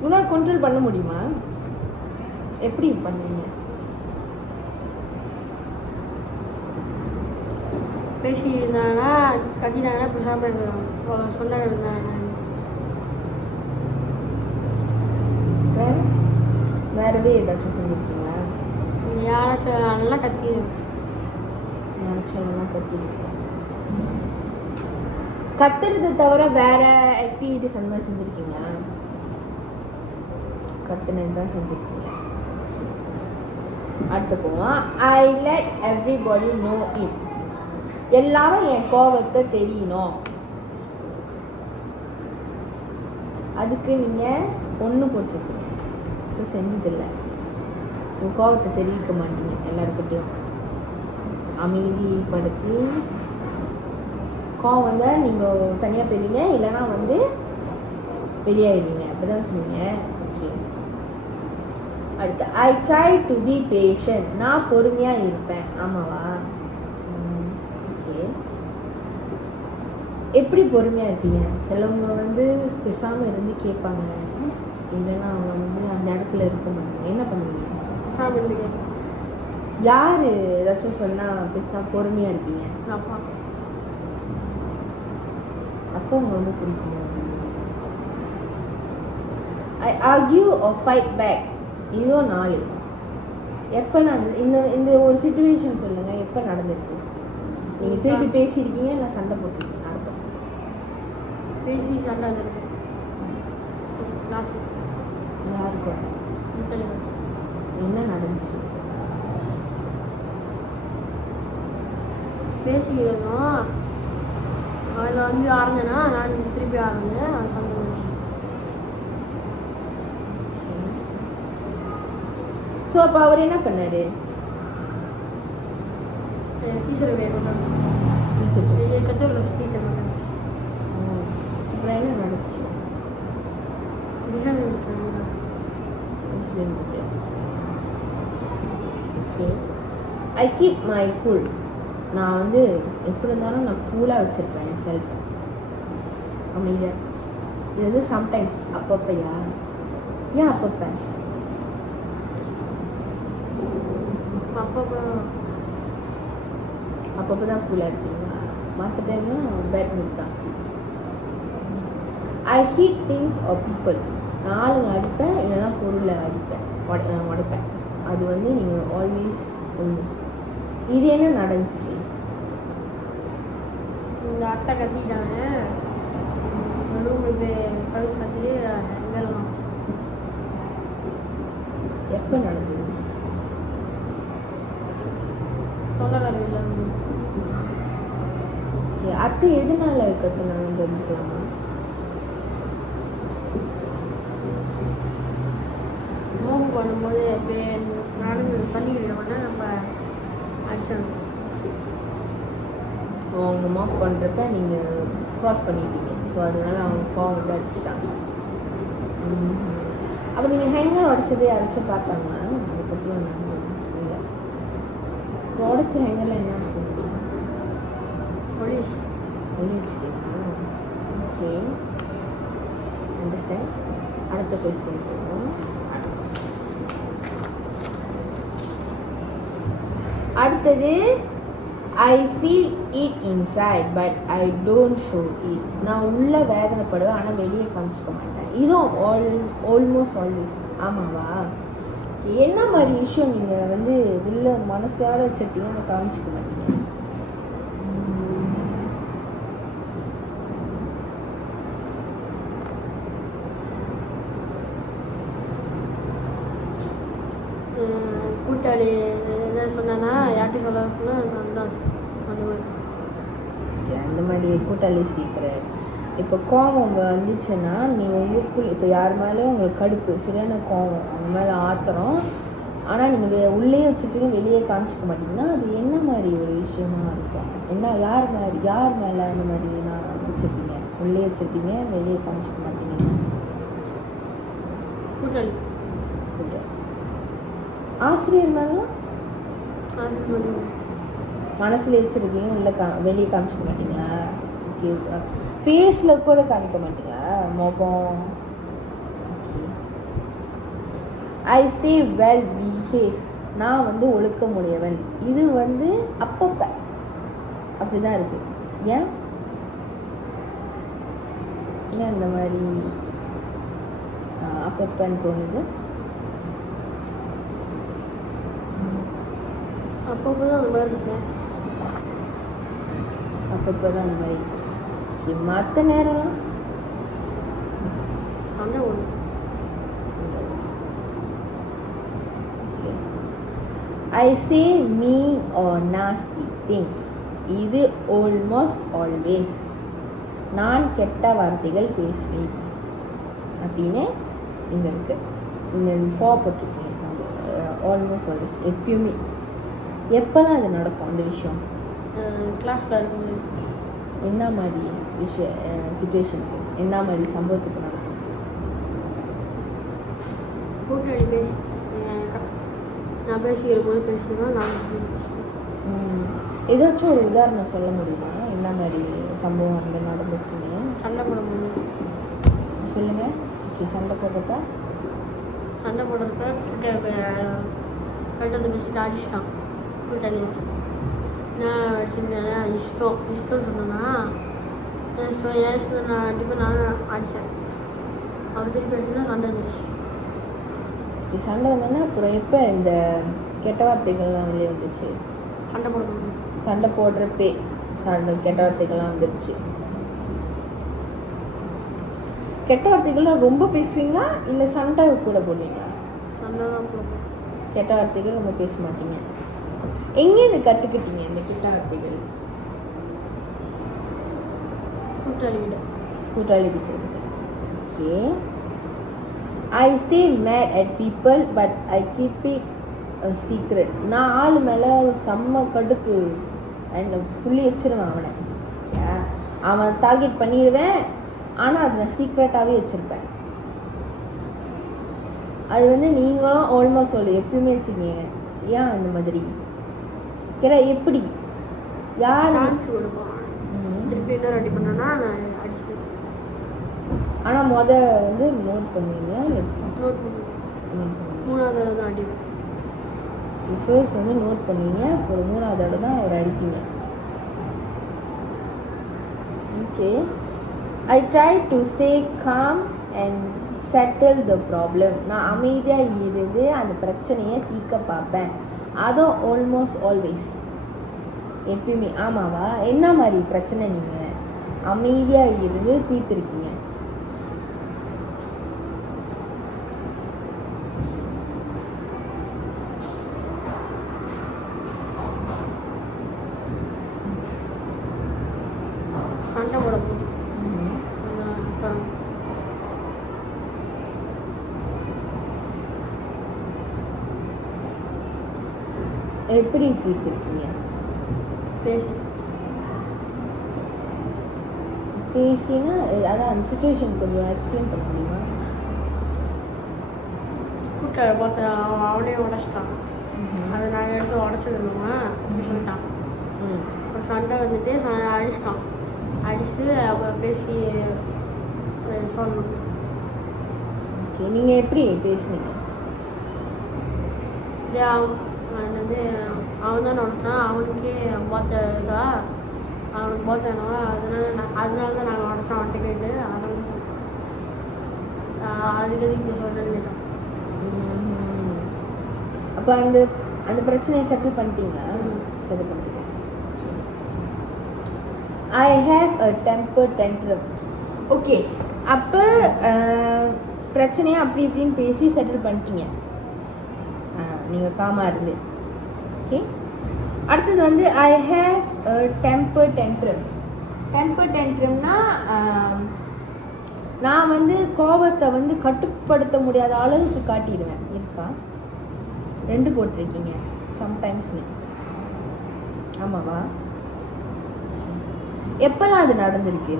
உங்களால் கண்ட்ரோல் பண்ண முடியுமா? எப்படி பண்ணுவீங்க? பேசி இருந்தாங்கன்னா கத்தினாங்கன்னா இப்போ சாப்பிட சொன்னாங்க இருந்தாங்க. வேறவே ஏதாச்சும் செஞ்சுருக்கீங்களா? யாராச்சும் நல்லா கத்திடுவேன். யாராச்சும் நல்லா கத்திருக்கேன். கத்துறதை தவிர வேற ஆக்டிவிட்டிஸ் அந்த மாதிரி செஞ்சுருக்கீங்களா? கத்துனது தான் செஞ்சுருக்கீங்க. அடுத்து போவோம். I let everybody no it. எல்லாரும் என் கோபத்தை தெரியணும். அதுக்கு நீங்கள் 1 போட்டிருக்கீங்க. இது செஞ்சதில்லை. உங்கள் கோபத்தை தெரிவிக்க மாட்டீங்க எல்லாருக்கிட்டையும். அமைதிப்படுத்தி கோவம் வந்தால் நீங்கள் தனியாக போயிடுவீங்க, இல்லைனா வந்து வெளியாகிடுவீங்க. அப்படி தான் சொன்னீங்க. ஓகே. அடுத்து ஐ ட்ரை டு பி பேஷண்ட். நான் பொறுமையாக இருப்பேன். ஆமாவா? ஓகே. எப்படி பொறுமையாக இருப்பீங்க? சிலவங்க வந்து பேசாமல் இருந்து கேட்பாங்க, இல்லைன்னா அவங்க வந்து அந்த இடத்துல இருக்க மாட்டாங்க. என்ன பண்ணுவீங்க? சாப்பிடுங்க. யார் ஏதாச்சும் சொன்னால் பேசாமல் பொறுமையாக இருப்பீங்க? அப்பா. அப்போ உங்களுக்கு ரொம்ப பிடிக்கும். ஐ ஆர்கியூ ஆர் ஃபைட் பேக். இதோ 4. எப்போ நான் இந்த ஒரு சுச்சுவேஷன் சொல்லுங்கள், எப்போ நடந்திருக்கு? நீங்கள் திருப்பி பேசியிருக்கீங்க இல்லை சண்டை போட்டிருக்கீங்க? அர்த்தம் பேசி சண்டை வந்துருக்கு. யாருக்கு? என்ன நடந்துச்சு? பேசிக்கிறோம். அதில் வந்து ஆரஞ்சனா நான் திருப்பி ஆரஞ்சேன். அது சண்டை வந்துச்சு. ஸோ அப்போ அவர் என்ன பண்ணார்? டீச்சர் வேணும். டீச்சர் கற்றுக்கல டீச்சர் பண்ணேன். அப்புறம் என்ன நடந்துச்சு? Design okay. I keep my cool. நான் வந்து எப்படி இருந்தாலும் நான் கூலாக வச்சுருப்பேன் என் செல்ஃபை. அமைதியாக. இது வந்து சம்டைம்ஸ். அப்பப்பையா? ஏன் அப்பப்போ? அப்பப்போ தான் கூலாக இருப்பீங்களா? மற்ற டைம்னா பேட் மூட் தான். ஐ ஹீட் திங்ஸ் ஆர் பீப்புள். நான் ஆளுங்க அடிப்பேன், இல்லைன்னா பொருளை அடிப்பேன், உடைப்பேன். அது வந்து நீங்கள் ஆல்வேஸ் ஒன்று. இது என்ன நடந்துச்சு? இந்த அத்தை கத்திட்டாங்க. ரூமில் போய் கழுத்து கட்டி இதெல்லாம். எப்போ நடந்தது? சொந்தக்கார இல்லை. ஓகே. அத்தை எதனால கற்றுனாங்க தெரிஞ்சுக்கலாமா? மூவ் பண்ணும்போது நடந்து பண்ணிக்கிட்டோம்னா நம்ம அடிச்சிடணும். அவங்க மாப் பண்ணுறப்ப நீங்கள் க்ராஸ் பண்ணிட்டீங்க. ஸோ அதனால அவங்க கோவம் வந்து அடிச்சிட்டாங்க. அப்போ நீங்கள் ஹேங்கர் உடச்சது யாராச்சும் பார்த்தாங்களா? அதை பற்றி ஒன்று இல்லை. உடச்ச ஹேங்கரில் என்ன செய்யுங்க? போலீஸ் ஒளி வச்சுட்டீங்களா? Okay, understand. அடுத்த கொஸ்டின் போவோம். அடுத்தது, I feel it inside but I don't show it. நான் உள்ள வேதனைப்படுவேன் ஆனால் வெளியே காமிச்சிக்க மாட்டேன். இதுவும் ஆல்மோஸ்ட் ஆல்வேஸ். ஆமாவா? என்ன மாதிரி விஷயம் நீங்கள் வந்து உள்ள மனசார வச்சுருப்பீங்க ஆனால் காமிச்சிக்க மாட்டீங்க? கூட்டாளி என்ன சொன்னான்னா யார்கிட்ட சொல்ல சொன்னால் அதுதான் அந்த மாதிரி. அந்த மாதிரி கூட்டாளி சீக்கிரம். இப்போ கோவம் வந்துச்சுன்னா நீ உங்களுக்குள் இப்போ யார் மேலேயும் உங்களுக்கு கடுப்பு, சரியான கோவம், அவங்க மேலே ஆத்திரம், ஆனால் நீங்கள் உள்ளே வச்சுருப்பீங்க, வெளியே காமிச்சிக்க மாட்டீங்கன்னா அது என்ன மாதிரி ஒரு விஷயமா இருக்கும்? என்ன யார் மேலே அந்த மாதிரி நான் வச்சுருப்பீங்க, உள்ளே வச்சுருப்பீங்க, வெளியே காமிச்சிக்க மாட்டீங்க? கூட்டாளி. ஆசிரியர் மேலும் மனசில் வச்சுருக்கீங்க, உள்ள வெளியே காமிச்சிக்க மாட்டீங்களா? ஓகே, ஃபேஸில் கூட காமிக்க மாட்டீங்களா, முகம்? Okay. I stay well behave. நான் வந்து ஒழுக்கமுடையவன். இது வந்து அப்பப்போ அப்படி தான் இருக்குது. ஏன் இந்த மாதிரி அப்பப்பன்னு தோணுது? அப்பப்போ தான் அந்த மாதிரி இருக்கேன். அப்பப்போ தான் அந்த மாதிரி. மற்ற நேரம் சண்டை ஒன்று. ஐ சே மீன் ஆர் நாஸ்டி திங்ஸ். இது ஆல்மோஸ்ட் ஆல்வேஸ். நான் கெட்ட வார்த்தைகள் பேசுவேன் அப்படின்னு இங்கே இருக்குது. இந்த போட்டிருக்கீங்க. ஆல்மோஸ்ட் ஆல்வேஸ், எப்பயுமே. எப்போல்லாம் அது நடக்கும் அந்த விஷயம்? கிளாஸில் இருக்கும்போது. என்ன மாதிரி சுச்சுவேஷனுக்கு, என்ன மாதிரி சம்பவத்துக்கு நடக்கும்? கூட்டாளி நான் பேசிக்கிறபோது பேசிக்கிறோம், நான் ஏதாச்சும் ஒரு உதாரணம் சொல்ல முடியுமா? என்ன மாதிரி சம்பவம் அங்கே நடந்துச்சுன்னு? சண்டை போடும்போது. சொல்லுங்கள். ஓகே, சண்டை போடுறப்ப கரெக்டாக பேசிட்டு அடிச்சிட்டான் கூட்டாளி. நான் வச்சுருந்தேன் இஷ்டம் சொன்னேன்னா நான் கண்டிப்பாக நானும் அடித்தேன். அவள் திருப்பி அடிச்சுன்னா சண்டை இருந்துச்சு. சண்டை வந்தோன்னா அப்புறம் எப்போ இந்த கெட்ட வார்த்தைகள்லாம் வெளியே வந்துச்சு? சண்டை போடுறப்பே கெட்ட வார்த்தைகள்லாம் வந்துருச்சு. கெட்ட வார்த்தைகள்லாம் ரொம்ப பேசுவீங்களா இல்லை சண்டை கூட போடுவீங்களா? சண்டை தான் போடுவோம். கெட்ட வார்த்தைகள் ரொம்ப பேச மாட்டீங்க. எங்கேருந்து கற்றுக்கிட்டீங்க இந்த கெட்ட வார்த்தைகள்? கூட்டாளி கிட்ட. Okay. I stay mad at people but I keep it a secret. நான் ஆள் மேலே செம்ம கடுப்பு அண்ட் புள்ளி வச்சிருவேன் அவனை. அவன் டார்கெட் பண்ணிடுவேன், ஆனால் அதை நான் சீக்ரெட்டாகவே வச்சுருப்பேன். அது வந்து நீங்களும் ஆல்மோஸ்ட் எப்பயுமே வச்சுருக்கீங்க. ஏன் அந்த மாதிரி? எப்படி யார் திருப்பி என்ன ரெடி பண்ணனா நான் அடிச்சுட்டேன். ஆனால் வந்து நோட் பண்ணுவீங்க. நோட் பண்ணுவேன். மூணாவது தடவை தான் அடிப்பேன். ஃபர்ஸ்ட் வந்து நோட் பண்ணுவீங்க, அப்புறம் மூணாவது தடவை தான் அவர் அடிப்பீங்க. Okay. I try to stay calm and settle the problem. நான் அமைதியாக இருந்து அந்த பிரச்சனையை தீர்க்க பார்ப்பேன். அதுவும் ஆல்மோஸ்ட் ஆல்வேஸ், எப்பயுமே. ஆமாவா? என்ன மாதிரி பிரச்சனை நீங்கள் அமைதியாக இருந்து தீர்த்துருக்கீங்க? சண்டை போட போகும். எப்படி தீர்த்துருக்கீங்க? பேசினா அதான் அந்த சுச்சுவேஷன் கொஞ்சம் எக்ஸ்பிளைன் பண்ண முடியுமா? கூட்டாளி பார்த்து அவனே உடச்சிட்டான். அதை நாங்கள் எடுத்து உடச்சிருந்தோமா அப்படி சொல்லிட்டான். ஒரு சண்டை வந்துட்டு அடிச்சிட்டான். அடிச்சுட்டு அப்புறம் பேசி சொல்லணும். ஓகே, நீங்கள் எப்படி பேசுனீங்க? அவன் தான் உடச்சான். அவனுக்கே பார்த்தா அவனுக்கு பார்த்தேனா அதனால தான் நாங்கள் உடச்சோம். அவன்கிட்ட கேட்டு அதுக்கு இங்கே சொல்கிறேன்னு. அப்போ அந்த பிரச்சனையை செட்டில் பண்ணிட்டீங்க? செட்டில் பண்ணிட்டீங்க. I have a temper tantrum. Okay, அப்போ பிரச்சனையை அப்படி இப்படின்னு பேசி செட்டில் பண்ணிட்டீங்க. நீங்கள் காமாக இருந்து. ஓகே, அடுத்தது வந்து I have a temper tantrum. Temper டென்ட்ரம்னா நான் வந்து கோபத்தை வந்து கட்டுப்படுத்த முடியாத அளவுக்கு காட்டிடுவேன். இருக்கா? 2 போட்டிருக்கீங்க சம்டைம்ஸ்னு. ஆமாவா? எப்பெல்லாம் அது நடந்திருக்கு?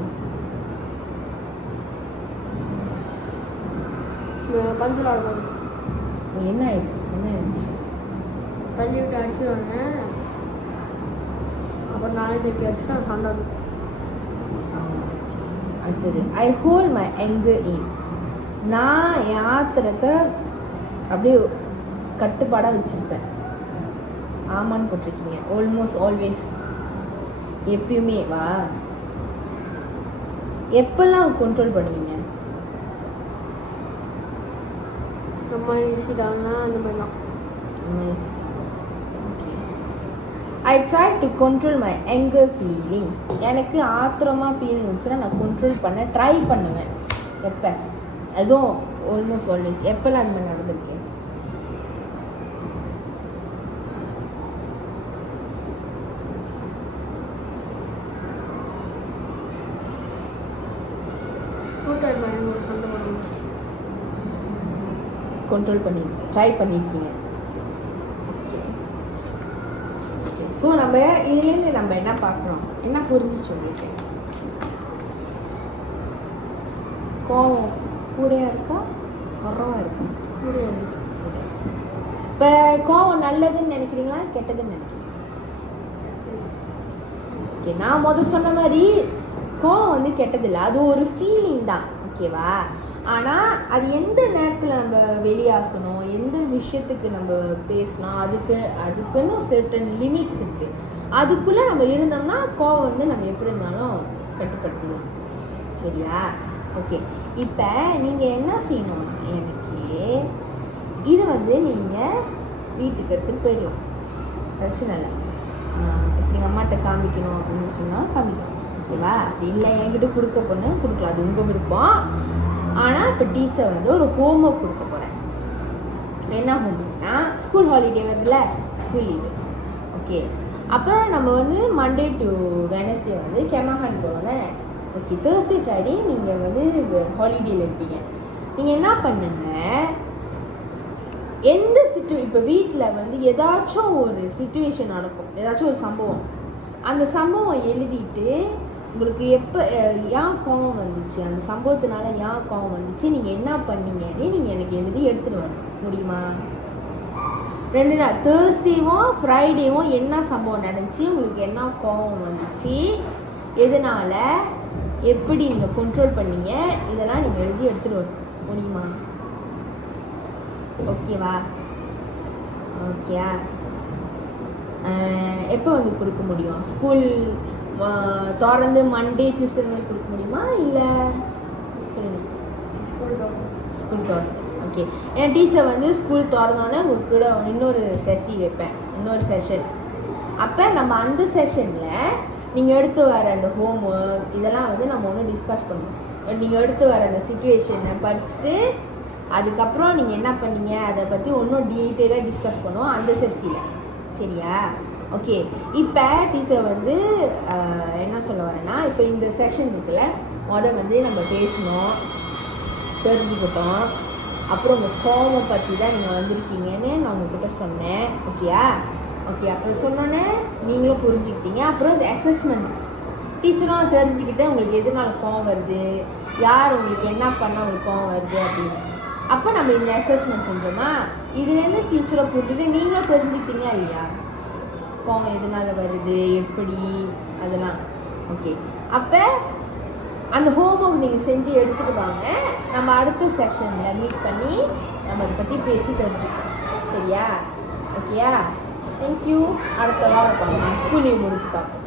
பந்தில் ஆடும்போது. என்ன ஆயிடுச்சு? தள்ளி விட்டு அடிச்சுடுவாங்க. அப்புறம் நானே திருப்பி அடிச்சுட்டு நான் சண்டை. அடுத்தது ஐ ஹோல்ட் மை anger in. நான் என் ஆத்திரத்தை அப்படியே கட்டுப்பாடாக வச்சுருப்பேன். ஆமான்னு போட்டிருக்கீங்க. ஆல்மோஸ்ட் ஆல்வேஸ், எப்பயுமே வா. எப்பெல்லாம் கண்ட்ரோல் பண்ணுவீங்க? நம்ம ஈஸிடாங்கன்னா அந்த மாதிரிலாம். Okay, I try to control my anger feelings. எனக்கு ஆத்திரமாக ஃபீலிங் இருந்துச்சுன்னா நான் கண்ட்ரோல் பண்ண ட்ரை பண்ணுவேன். எப்போ? அதுவும் ஆல்மோஸ்ட் ஆல்வேஸ். எப்போல்லாம் அந்த மாதிரி நடந்திருக்கு? ஒரு சண்டை போடணும். கண்ட்ரோல் பண்ணி ட்ரை பண்ணியிருக்கீங்க. ஓகே ஓகே, ஸோ நம்ம இதுலேருந்து நம்ம என்ன பார்க்குறோம், என்ன புரிஞ்சிச்சு உங்களுக்கு? கோவம் கூடையாக இருக்கா, குறவாக இருக்கா? முடியாது. இப்போ கோவம் நல்லதுன்னு நினைக்கிறீங்களா, கெட்டதுன்னு நினைக்கிறீங்களா? ஓகே, நான் சொன்ன மாதிரி கோவம் வந்து கெட்டதில்லை, அது ஒரு ஃபீலிங் தான். ஓகேவா? ஆனால் அது எந்த நேரத்தில் நம்ம வெளியாக்கணும், எந்த விஷயத்துக்கு நம்ம பேசணும், அதுக்குன்னு சர்டன் லிமிட்ஸ் இருக்குது. அதுக்குள்ளே நம்ம இருந்தோம்னா கோவம் வந்து நம்ம எப்படி இருந்தாலும் கட்டுப்படுத்தலாம். சரியா? ஓகே, இப்போ நீங்கள் என்ன செய்யணும்னா, எனக்கு இது வந்து நீங்கள் வீட்டுக்கு எடுத்துகிட்டு போயிடலாம், பிரச்சனை இல்லை. இப்போ எங்கள் அம்மாட்ட காமிக்கணும் அப்படின்னு சொன்னால் காமிக்கணும். ஓகேவா? அப்படி இல்லை என்கிட்ட கொடுக்க பொண்ணு கொடுக்கலாம், அது உங்கள் விருப்பம். ஆனால் இப்போ டீச்சர் வந்து ஒரு ஹோம்ஒர்க் கொடுக்க போகிறேன். என்ன ஹோம்ஒர்க்னா, ஸ்கூல் ஹாலிடே வருதுல்ல, ஸ்கூல் லீவு. ஓகே, அப்போ நம்ம வந்து மண்டே டு வெனஸ்டே வந்து கெமஹான் போவோம்ல. ஓகே, தேர்ஸ்டே ஃப்ரைடே நீங்கள் வந்து ஹாலிடேயில் இருப்பீங்க. நீங்கள் என்ன பண்ணுங்க, எந்த இப்போ வீட்டில் வந்து ஏதாச்சும் ஒரு சிச்சுவேஷன் நடக்கும், ஏதாச்சும் ஒரு சம்பவம், அந்த சம்பவம் எழுதிட்டு உங்களுக்கு எப்போ ஏன் கோவம் வந்துச்சு, அந்த சம்பவத்தினால ஏன் கோவம் வந்துச்சு, நீங்கள் என்ன பண்ணீங்கன்னு நீங்கள் எனக்கு எழுதி எடுத்துகிட்டு வரணும். முடியுமா? 2 நாள், தேர்ஸ்டேவும் ஃப்ரைடேவும் என்ன சம்பவம் நடந்துச்சு, உங்களுக்கு என்ன கோவம் வந்துச்சு, எதனால், எப்படி நீங்கள் கண்ட்ரோல் பண்ணீங்க, இதெல்லாம் நீங்கள் எழுதி எடுத்துகிட்டு வரணும். முடியுமா? ஓகேவா? ஓகேயா? எப்போ வந்து கொடுக்க முடியும்? ஸ்கூல் திறந்து மண்டே டியூஸ்டே கொடுக்க முடியுமா, இல்லை சொல்லுங்கள்? ஸ்கூல் திறந்து. ஓகே, என் டீச்சர் வந்து ஸ்கூல் திறந்தோன்னே உங்களுக்கு கூட இன்னொரு வைப்பேன், இன்னொரு செஷன். அப்போ நம்ம அந்த செஷனில் நீங்கள் எடுத்து வர அந்த ஹோம்ஒர்க் இதெல்லாம் வந்து நம்ம ஒன்றும் டிஸ்கஸ் பண்ணுவோம். நீங்கள் எடுத்து வர அந்த சிச்சுவேஷனை படிச்சுட்டு அதுக்கப்புறம் நீங்கள் என்ன பண்ணீங்க அதை பற்றி ஒன்றும் டீட்டெயிலாக டிஸ்கஸ் பண்ணுவோம் அந்த செஷனில். சரியா? ஓகே, இப்போ டீச்சர் வந்து என்ன சொல்ல வரேன்னா, இப்போ இந்த செஷன் இருக்குல்ல, வந்து நம்ம பேசணும், தெரிஞ்சுக்கிட்டோம். அப்புறம் உங்கள் கோவம் பற்றி தான் நீங்கள் வந்திருக்கீங்கன்னு நான் உங்ககிட்ட சொன்னேன். ஓகேயா? ஓகே, அப்போ சொன்னோன்னே நீங்களும் புரிஞ்சுக்கிட்டீங்க. அப்புறம் இந்த அசஸ்மெண்ட் டீச்சரும் தெரிஞ்சுக்கிட்டு உங்களுக்கு எதனால கோவம் வருது, யார் உங்களுக்கு என்ன பண்ணால் உங்களுக்கு கோவம் வருது அப்படின்னு. அப்போ நம்ம இந்த அசஸ்மெண்ட் செஞ்சோமா, இதுலேருந்து டீச்சரை புரிஞ்சுட்டு நீங்களும் தெரிஞ்சுக்கிட்டீங்க இல்லையா? தூக்கம் எதனால் வருது எப்படி அதெல்லாம். ஓகே, அப்போ அந்த ஹோம்ஒர்க் நீங்கள் செஞ்சு எடுத்துகிட்டு வாங்க. நம்ம அடுத்த செஷனில் மீட் பண்ணி நம்ம அதை பற்றி பேசி தெரிஞ்சுக்கலாம். சரியா? ஓகேயா? தேங்க்யூ. அடுத்த வாரம் பார்க்கலாம். ஸ்கூல் லீவ் முடிச்சு பார்ப்போம்.